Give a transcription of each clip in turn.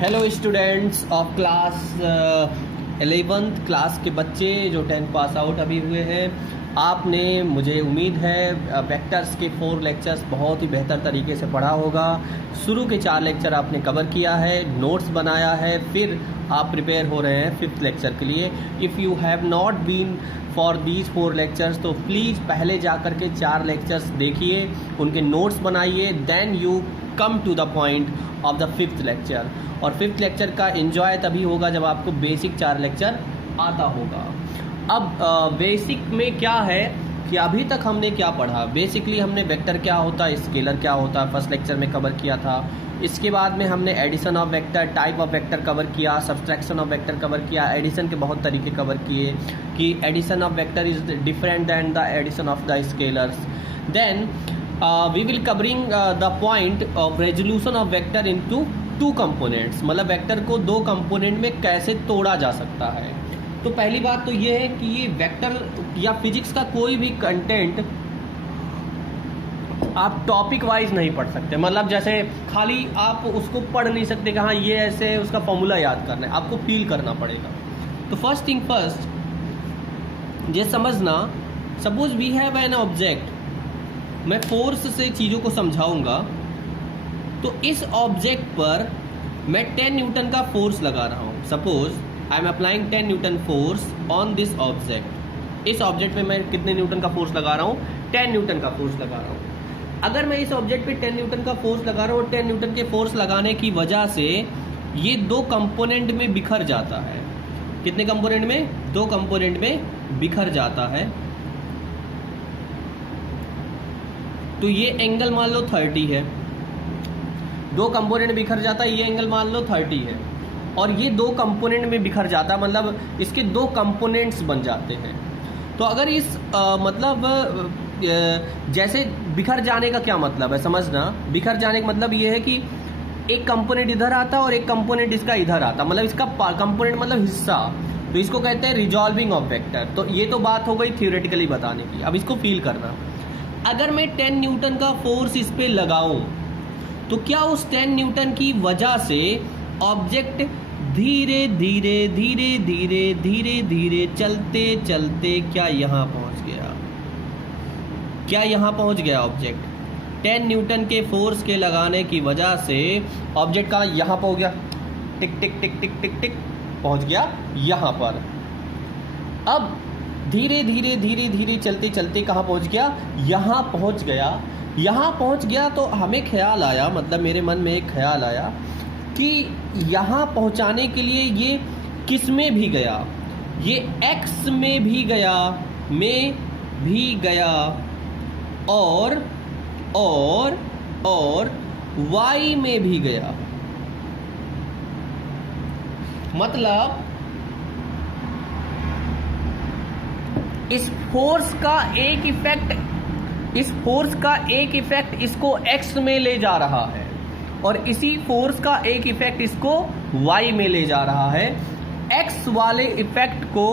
Hello students of class 11th class के बच्चे जो 10th पास आउट अभी हुए हैं। आपने, मुझे उम्मीद है, वेक्टर्स के 4 लेक्चर्स बहुत ही बेहतर तरीके से पढ़ा होगा। शुरू के 4 लेक्चर आपने कवर किया है, नोट्स बनाया है, फिर आप प्रिपेयर हो रहे हैं 5th लेक्चर के लिए। If you have not been for these 4 lectures तो प्लीज़ पहले जा कर के 4 लेक्चर्स देखिए, उनके नोट्स बनाइए, then you come to the point of the 5th lecture. और 5th लेक्चर का एंजॉय तभी होगा जब आपको बेसिक 4 लेक्चर आता होगा। अब बेसिक में क्या है कि अभी तक हमने क्या पढ़ा। बेसिकली हमने वेक्टर क्या होता है, स्केलर क्या होता है, फर्स्ट लेक्चर में कवर किया था। इसके बाद में हमने addition of vector, type of vector cover किया, सब्सट्रैक्शन ऑफ वेक्टर कवर किया, एडिशन के बहुत तरीके कवर किए कि addition of vector is different than the addition of the scalars. Then we will covering the point of resolution of vector into 2 components, मतलब vector को 2 component में कैसे तोड़ा जा सकता है। तो पहली बात तो ये है कि ये वेक्टर या फिजिक्स का कोई भी कंटेंट आप टॉपिक वाइज नहीं पढ़ सकते, मतलब जैसे खाली आप उसको पढ़ नहीं सकते कि हाँ ये ऐसे उसका फॉर्मूला याद करना है, आपको फील करना पड़ेगा। तो फर्स्ट थिंग फर्स्ट ये समझना, suppose we have an object, मैं फोर्स से चीज़ों को समझाऊंगा। तो इस ऑब्जेक्ट पर मैं 10 न्यूटन का फोर्स लगा रहा हूँ। Suppose I am applying 10 Newton force on this object. इस ऑब्जेक्ट पे मैं कितने न्यूटन का फोर्स लगा रहा हूँ? 10 न्यूटन का फोर्स लगा रहा हूँ। अगर मैं इस ऑब्जेक्ट पे 10 न्यूटन का फोर्स लगा रहा हूँ, 10 न्यूटन के फोर्स लगाने की वजह से ये 2 कंपोनेंट में बिखर जाता है। कितने कंपोनेंट में? 2 कंपोनेंट में बिखर जाता है। तो ये एंगल मान लो 30 है, 2 कंपोनेंट बिखर जाता है, ये एंगल मान लो 30 है, और ये 2 कंपोनेंट में बिखर जाता है, मतलब इसके 2 कंपोनेंट्स बन जाते हैं। तो अगर इस जैसे बिखर जाने का क्या मतलब है समझना। बिखर जाने का मतलब ये है कि एक कंपोनेंट इधर आता है और एक कंपोनेंट इसका इधर आता, मतलब इसका कंपोनेंट मतलब हिस्सा। तो इसको कहते हैं रिजॉल्विंग ऑफ वेक्टर। तो ये तो बात हो गई थियोरेटिकली बताने की, अब इसको फील करना। अगर मैं 10 न्यूटन का फोर्स इस पे लगाऊं तो क्या उस 10 न्यूटन की वजह से ऑब्जेक्ट धीरे धीरे धीरे धीरे धीरे धीरे चलते चलते क्या यहां पहुंच गया? क्या यहां पहुंच गया ऑब्जेक्ट? 10 न्यूटन के फोर्स के लगाने की वजह से ऑब्जेक्ट का यहां पहुंच गया, टिक टिक टिक टिक टिक टिक पहुंच गया यहां पर। अब धीरे धीरे धीरे धीरे चलते चलते कहाँ पहुंच गया? यहाँ पहुंच गया। यहाँ पहुंच गया तो हमें ख्याल आया, मतलब मेरे मन में एक ख्याल आया कि यहाँ पहुंचाने के लिए ये किस में भी गया? ये एक्स में भी गया, और वाई में भी गया। मतलब इस फोर्स का एक इफेक्ट इसको एक्स में ले जा रहा है, और इसी फोर्स का एक इफेक्ट इसको वाई में ले जा रहा है। एक्स वाले इफेक्ट को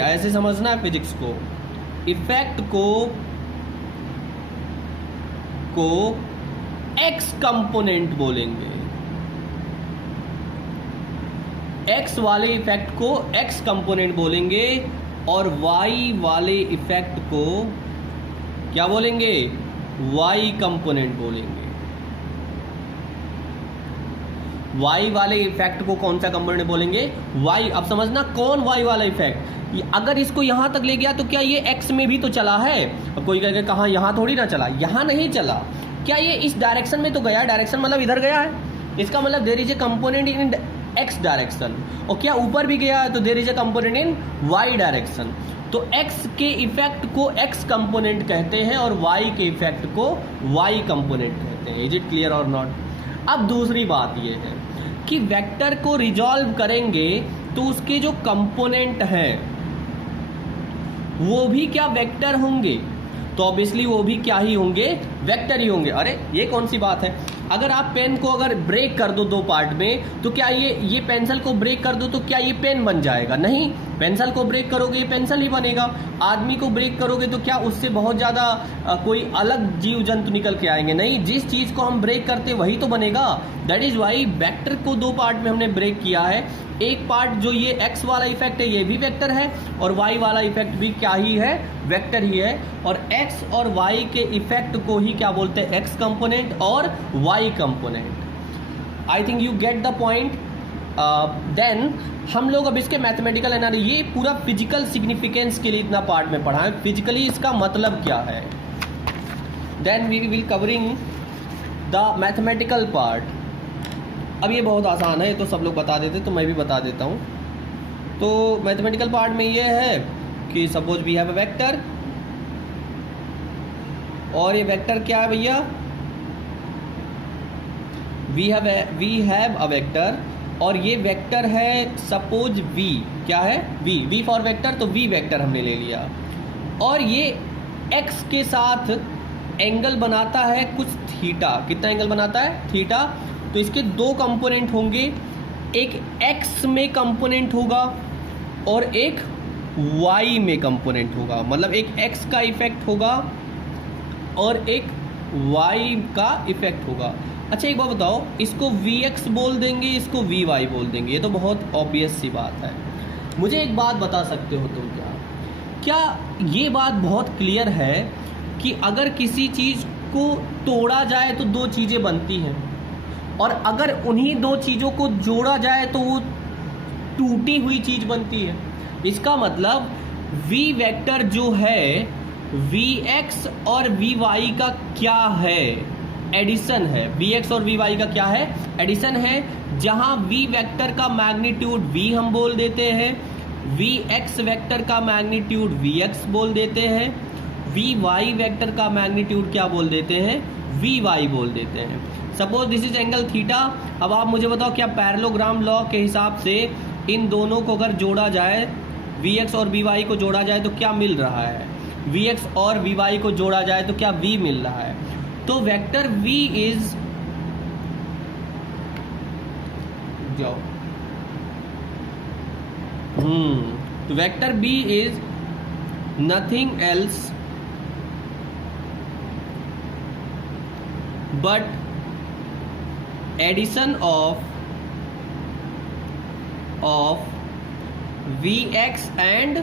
ऐसे समझना है फिजिक्स को, इफेक्ट को एक्स कंपोनेंट बोलेंगे। एक्स वाले इफेक्ट को एक्स कंपोनेंट बोलेंगे, और वाई वाले इफेक्ट को क्या बोलेंगे? वाई कंपोनेंट बोलेंगे। वाई वाले इफेक्ट को कौन सा कंपोनेंट बोलेंगे? वाई। अब समझना कौन वाई वाला इफेक्ट। अगर इसको यहां तक ले गया तो क्या ये एक्स में भी तो चला है? अब कोई कहेगा कहां, यहां थोड़ी ना चला, यहां नहीं चला। क्या ये इस डायरेक्शन में तो गया? डायरेक्शन मतलब इधर गया है, इसका मतलब there is a component in X direction. और क्या ऊपर भी गया है तो there is a component in Y direction. तो एक्स के इफेक्ट को एक्स कंपोनेंट कहते हैं और वाई के इफेक्ट को वाई कंपोनेंट कहते हैं। इज इट क्लियर और नॉट? अब दूसरी बात यह है कि वेक्टर को रिजॉल्व करेंगे तो उसके जो कंपोनेंट हैं वो भी क्या वेक्टर होंगे? तो ऑब्वियसली वो भी क्या ही होंगे? वेक्टर ही होंगे। अरे ये कौन सी बात है, अगर आप पेन को अगर ब्रेक कर दो 2 पार्ट में, तो क्या ये पेंसिल को ब्रेक कर दो तो क्या ये पेन बन जाएगा? नहीं, पेंसिल को ब्रेक करोगे ये पेंसिल ही बनेगा। आदमी को ब्रेक करोगे तो क्या उससे बहुत ज़्यादा कोई अलग जीव जंतु निकल के आएंगे? नहीं, जिस चीज़ को हम ब्रेक करते वही तो बनेगा। दैट इज़ वाई वेक्टर को 2 पार्ट में हमने ब्रेक किया है। एक पार्ट जो ये x वाला इफेक्ट है ये भी वेक्टर है, और y वाला इफेक्ट भी क्या ही है, वेक्टर ही है। और x और y के इफेक्ट को ही क्या बोलते हैं, x कंपोनेंट और y component. I think you get the point. Then हम लोग अब इसके मैथमेटिकल एनालिसिस, ये पूरा फिजिकल सिग्निफिकेंस के लिए इतना पार्ट में पढ़ा है, फिजिकली इसका मतलब क्या है। Then we will covering the mathematical part. अब ये बहुत आसान है, ये तो सब लोग बता देते, तो मैं भी बता देता हूँ। तो मैथमेटिकल पार्ट में ये है कि suppose we have a vector, और ये वेक्टर क्या है भैया, वी हैव अ वेक्टर, और ये वेक्टर है सपोज v, क्या है v फॉर वेक्टर, तो v वेक्टर हमने ले लिया, और ये x के साथ एंगल बनाता है कुछ थीटा। कितना एंगल बनाता है? थीटा। तो इसके 2 कंपोनेंट होंगे, एक x में कंपोनेंट होगा और एक y में कंपोनेंट होगा, मतलब एक x का इफेक्ट होगा और एक y का इफेक्ट होगा। अच्छा एक बात बताओ, इसको vx बोल देंगे, इसको vy बोल देंगे, ये तो बहुत ऑब्वियस सी बात है। मुझे एक बात बता सकते हो तुम क्या ये बात बहुत क्लियर है कि अगर किसी चीज़ को तोड़ा जाए तो 2 चीज़ें बनती हैं, और अगर उन्हीं 2 चीज़ों को जोड़ा जाए तो वो टूटी हुई चीज़ बनती है। इसका मतलब v वेक्टर जो है vx और vy का क्या है, एडिशन है। vx और vy का क्या है, एडिशन है। जहां v वेक्टर का मैग्नीट्यूड v हम बोल देते हैं, vx वेक्टर का मैग्नीट्यूड vx बोल देते हैं, vy वेक्टर का मैग्नीट्यूड क्या बोल देते हैं, vy बोल देते हैं। Suppose this is angle theta. अब आप मुझे बताओ क्या पैरेललोग्राम लॉ के हिसाब से इन दोनों को अगर जोड़ा जाए, vx और vy को जोड़ा जाए तो क्या मिल रहा है, vx और vy को जोड़ा जाए तो क्या v मिल रहा है। तो वेक्टर v इज, जाओ, तो vector v is nothing else but addition of vx and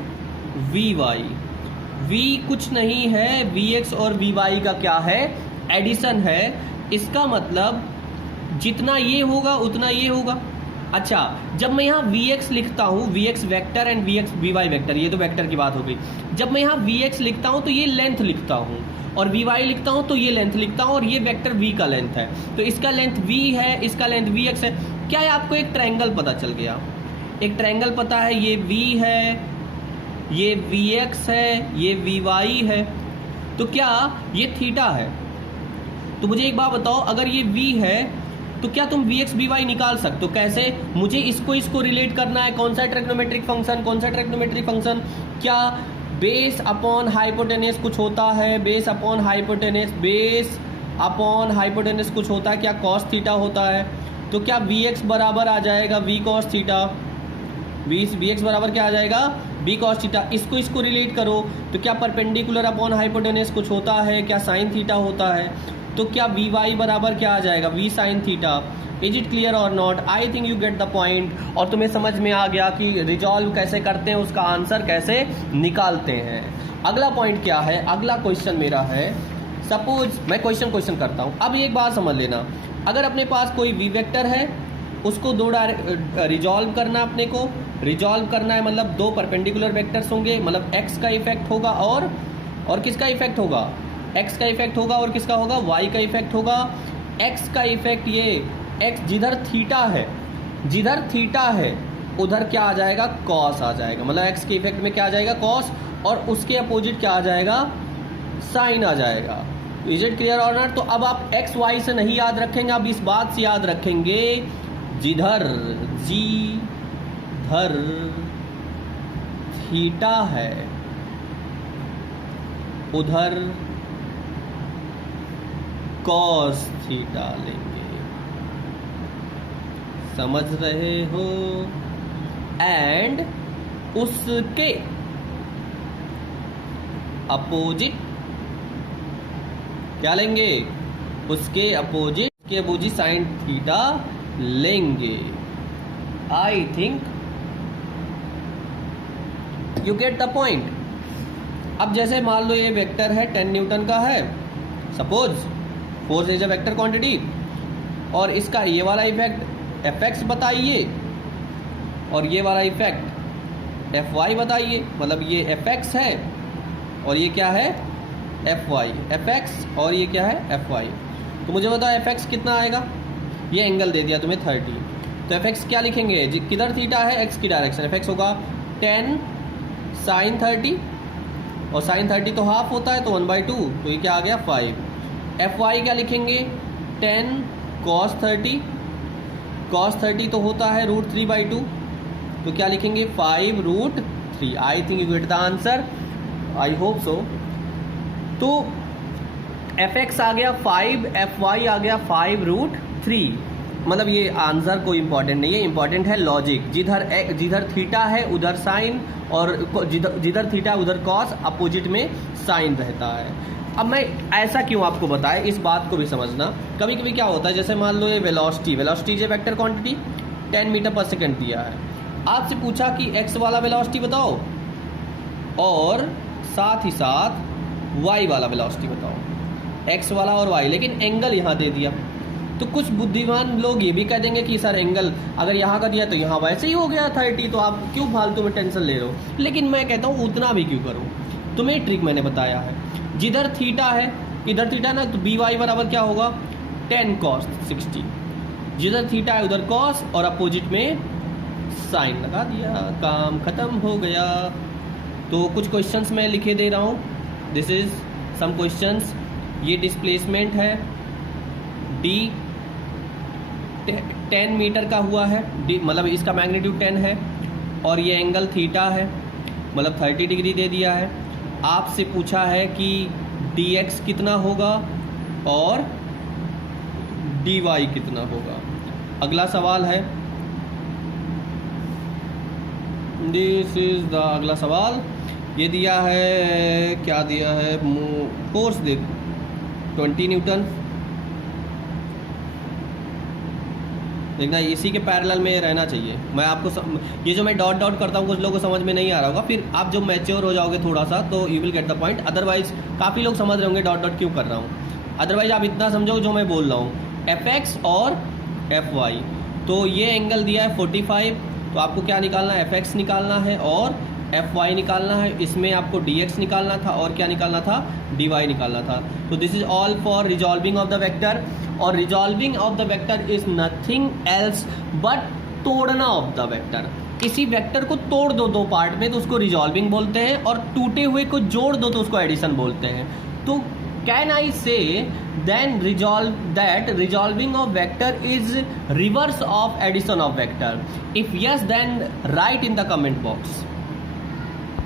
vy। v कुछ नहीं है, vx और vy का क्या है, एडिशन है। इसका मतलब जितना ये होगा उतना ये होगा। अच्छा, जब मैं यहाँ vx लिखता हूँ, vx vector and vy vector, ये तो वेक्टर की बात हो गई। जब मैं यहाँ vx लिखता हूँ तो ये लेंथ लिखता हूँ, और vy लिखता हूँ तो ये लेंथ लिखता हूँ, और ये वेक्टर v का लेंथ है, तो इसका लेंथ v है, इसका लेंथ vx है। क्या है, आपको एक ट्रायंगल पता चल गया, एक ट्रायंगल पता है, ये v है, ये vx है, ये vy है, तो क्या ये थीटा है। तो मुझे एक बात बताओ, अगर ये v है तो क्या तुम vx vy निकाल सकते हो? कैसे? मुझे इसको रिलेट करना है, कौन सा ट्रिग्नोमेट्रिक फंक्शन, कौन सा ट्रिग्नोमेट्रिक फंक्शन, क्या बेस अपॉन हाइपोटेनस कुछ होता है, बेस अपॉन हाइपोटेनस कुछ होता है, क्या कॉस थीटा होता है, तो क्या vx बराबर आ जाएगा v कॉस थीटा, vx बराबर क्या आ जाएगा, b कॉस थीटा। इसको रिलेट करो तो क्या परपेंडिकुलर अपॉन हाइपोटेनस कुछ होता है, क्या साइन थीटा होता है, तो क्या vy बराबर क्या आ जाएगा, v sine theta. Is it clear और not? I think you get the point, और तुम्हें समझ में आ गया कि रिजॉल्व कैसे करते हैं, उसका आंसर कैसे निकालते हैं। अगला पॉइंट क्या है, अगला क्वेश्चन मेरा है, सपोज मैं क्वेश्चन करता हूँ। अब एक बात समझ लेना, अगर अपने पास कोई v वेक्टर है, उसको रिजॉल्व करना, अपने को रिजॉल्व करना है, मतलब 2 परपेंडिकुलर वेक्टर्स होंगे, मतलब x का इफेक्ट होगा और किसका इफेक्ट होगा, x का इफेक्ट होगा, और किसका होगा, y का इफेक्ट होगा। x का इफेक्ट, ये x जिधर थीटा है उधर क्या आ जाएगा, कॉस आ जाएगा, मतलब x के इफेक्ट में क्या आ जाएगा, कॉस, और उसके अपोजिट क्या आ जाएगा, साइन आ जाएगा। इज इट क्लियर और नॉट? तो अब आप x y से नहीं याद रखेंगे, आप इस बात से याद रखेंगे, जिधर थीटा है उधर कॉस थीटा लेंगे, समझ रहे हो। एंड उसके अपोजिट क्या लेंगे, उसके अपोजिट साइन थीटा लेंगे। आई think you get the point. अब जैसे मान लो ये वेक्टर है 10 न्यूटन का है, suppose force is a vector quantity, और इसका ये वाला इफेक्ट एफ एक्स बताइए और ये वाला इफेक्ट एफ वाई बताइए। मतलब ये एफ एक्स है और ये क्या है, एफ वाई, एफ एक्स और ये क्या है, एफ वाई। तो मुझे बताओ एफ एक्स कितना आएगा, ये एंगल दे दिया तुम्हें 30, तो एफ एक्स क्या लिखेंगे, किधर थीटा है, एक्स की डायरेक्शन, एफ एक्स होगा 10 साइन 30, और साइन 30 तो हाफ होता है तो 1/2, तो ये क्या आ गया 5। एफ वाई क्या लिखेंगे, 10 कॉस 30, कॉस 30 तो होता है √3/2, तो क्या लिखेंगे 5√3। आई think you get the answer, I hope so. तो एफ एक्स आ गया 5, एफ वाई आ गया 5√3। मतलब ये आंसर कोई इंपॉर्टेंट नहीं है, इंपॉर्टेंट है लॉजिक। जिधर थीटा है उधर साइन, और जिधर थीटा उधर कॉस, अपोजिट में साइन रहता है। अब मैं ऐसा क्यों आपको बताया, इस बात को भी समझना। कभी कभी क्या होता है, जैसे मान लो ये वेलोसिटी जो वेक्टर क्वांटिटी 10 मीटर पर सेकेंड दिया है, आपसे पूछा कि एक्स वाला वेलोसिटी बताओ और साथ ही साथ वाई वाला वेलोसिटी बताओ, एक्स वाला और वाई, लेकिन एंगल यहाँ दे दिया। तो कुछ बुद्धिमान लोग ये भी कह देंगे कि सर एंगल अगर यहाँ का दिया तो यहाँ वैसे ही हो गया 30, तो आप क्यों फालतू में टेंशन ले रहे हो। लेकिन मैं कहता हूँ उतना भी क्यों करो, तुम्हें ट्रिक मैंने बताया है। जिधर थीटा है, इधर थीटा ना, तो बी वाई बराबर क्या होगा 10 cos 60, जिधर थीटा है उधर कॉस और अपोजिट में साइन लगा दिया, काम खत्म हो गया। तो कुछ क्वेश्चंस मैं लिखे दे रहा हूँ, दिस इज सम क्वेश्चंस। ये डिस्प्लेसमेंट है डी 10 मीटर का हुआ है, डी मतलब इसका मैग्नीट्यूड 10 है, और ये एंगल थीटा है, मतलब 30 डिग्री दे दिया है। आपसे पूछा है कि dx कितना होगा और dy कितना होगा। अगला सवाल है, दिस इज द अगला सवाल। ये दिया है, क्या दिया है, फोर्स दे 20 न्यूटन। देखना इसी के पैरेलल में रहना चाहिए। मैं आपको ये जो मैं डॉट डॉट करता हूँ कुछ लोगों को समझ में नहीं आ रहा होगा, फिर आप जब मैच्योर हो जाओगे थोड़ा सा तो you will get the point. Otherwise काफ़ी लोग समझ रहे होंगे डॉट डॉट क्यों कर रहा हूँ। अदरवाइज आप इतना समझो जो मैं बोल रहा हूँ, एफ एक्स और एफ वाई। तो ये एंगल दिया है 45, तो आपको क्या निकालना है, एफ एक्स निकालना है और एफ वाई निकालना है। इसमें आपको डी एक्स निकालना था और क्या निकालना था, डी वाई निकालना था। तो this is all for resolving of the vector, और resolving of the vector is nothing else but तोड़ना ऑफ द वेक्टर। किसी वेक्टर को तोड़ दो दो पार्ट में तो उसको रिजॉल्विंग बोलते हैं, और टूटे हुए को जोड़ दो तो उसको एडिशन बोलते हैं। तो कैन आई से then resolving of vector is reverse of addition of vector? If yes, then write in the comment box.